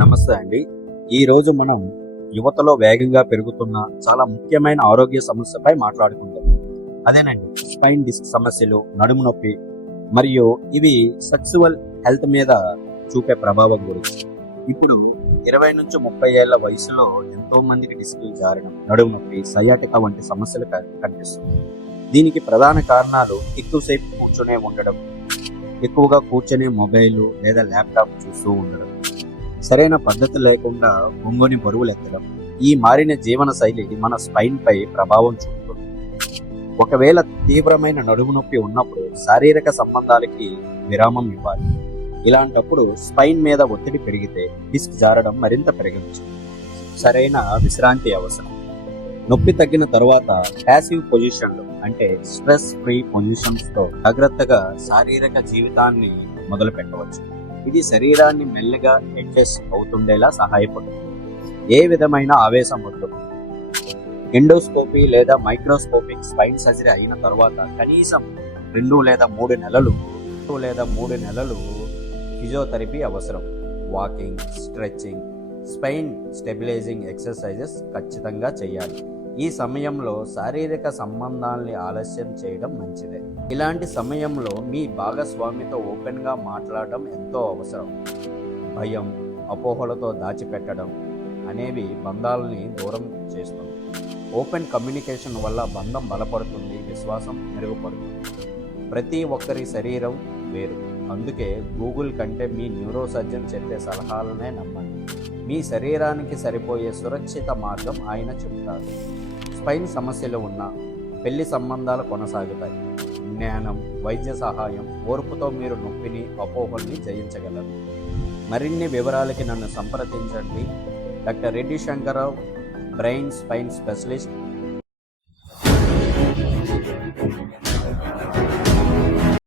నమస్తే అండి. ఈరోజు మనం యువతలో వేగంగా పెరుగుతున్న చాలా ముఖ్యమైన ఆరోగ్య సమస్యపై మాట్లాడుకుందాం. అదేనండి స్పైన్ డిస్క్ సమస్యలు, నడుము నొప్పి మరియు ఇవి సెక్సువల్ హెల్త్ మీద చూపే ప్రభావం గురించి. ఇప్పుడు 20 నుంచి 30 ఏళ్ల వయసులో ఎంతో మందికి డిస్కులు జారడం, నడుము నొప్పి, సయాటికా వంటి సమస్యలు కనిపిస్తుంది. దీనికి ప్రధాన కారణాలు ఎక్కువసేపు కూర్చునే ఉండడం, ఎక్కువగా కూర్చునే మొబైల్ లేదా ల్యాప్టాప్ చూస్తూ ఉండడం, సరైన పద్ధతి లేకుండా ఒంగోని బరువులు ఎత్తడం. ఈ మారిన జీవన శైలి మన స్పైన్ పై ప్రభావం చూపుతుంది. ఒకవేళ తీవ్రమైన నడుము నొప్పి ఉన్నప్పుడు శారీరక సంబంధాలకి విరామం ఇవ్వాలి. ఇలాంటప్పుడు స్పైన్ మీద ఒత్తిడి పెరిగితే డిస్క్ జారడం మరింత పెరగవచ్చు. సరైన విశ్రాంతి అవసరం. నొప్పి తగ్గిన తరువాత ప్యాసివ్ పొజిషన్లు అంటే స్ట్రెస్ ఫ్రీ పొజిషన్స్ తో జాగ్రత్తగా శారీరక జీవితాన్ని మొదలు పెట్టవచ్చు. ఇది శరీరాన్ని మెల్లగా అడ్జస్ట్ అవుతుండేలా సహాయపడుతుంది. ఏ విధమైన ఆవేశం వద్దు. ఎండోస్కోపీ లేదా మైక్రోస్కోపిక్ స్పైన్ సర్జరీ అయిన తర్వాత కనీసం 2 లేదా 3 నెలలు ఫిజియోథెరపీ అవసరం. Walking, stretching, spine stabilising exercises ఖచ్చితంగా చేయాలి. ఈ సమయంలో శారీరక సంబంధాల్ని ఆలస్యం చేయడం మంచిదే. ఇలాంటి సమయంలో మీ భాగస్వామితో ఓపెన్గా మాట్లాడడం ఎంతో అవసరం. భయం, అపోహలతో దాచిపెట్టడం అనేవి బంధాలని దూరం చేస్తుంది. ఓపెన్ కమ్యూనికేషన్ వల్ల బంధం బలపడుతుంది, విశ్వాసం మెరుగుపడుతుంది. ప్రతి ఒక్కరి శరీరం వేరు, అందుకే గూగుల్ కంటే మీ న్యూరో సర్జన్ చెప్పే సలహాలనే నమ్మండి. మీ శరీరానికి సరిపోయే సురక్షిత మార్గం ఆయన చెబుతారు. స్పైన్ సమస్యలు ఉన్న పెళ్లి సంబంధాలు కొనసాగుతాయి. జ్ఞానం, వైద్య సహాయం, ఓర్పుతో మీరు నొప్పిని, అపోహల్ని జయించగలరు. మరిన్ని వివరాలకి నన్ను సంప్రదించండి. Doctor Reddy Shankar Rao, brain spine specialist,